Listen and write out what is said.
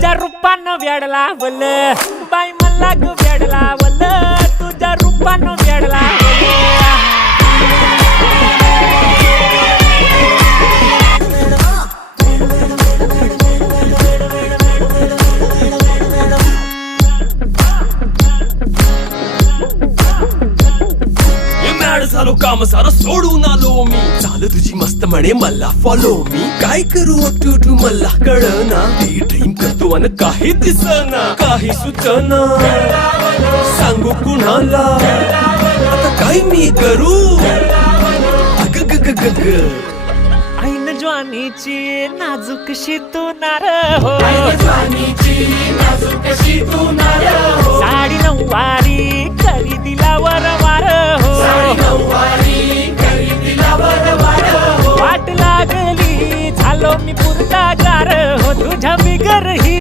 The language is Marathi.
तुझ्या रूपानं वेड लावल बाई मला ग वेड लावल तुझ्या रूपानं वेड लावल झालो काम सारं सोडून आलो मी चाल तुझी मस्त म्हणे मला फॉलो मी काय करू टू मला कळना ती ड्रीम करतो अन काही दिसना काही सुचना सांगू कुणाला आता काय मी करू अग ग ग ग ग ऐन ज्वानीची नाजूकशी तू नार हो साडी नऊवारी करी दिला वरवार हो वाट लागली झालो मी पुरता गार हो तुझ्या बिगर ही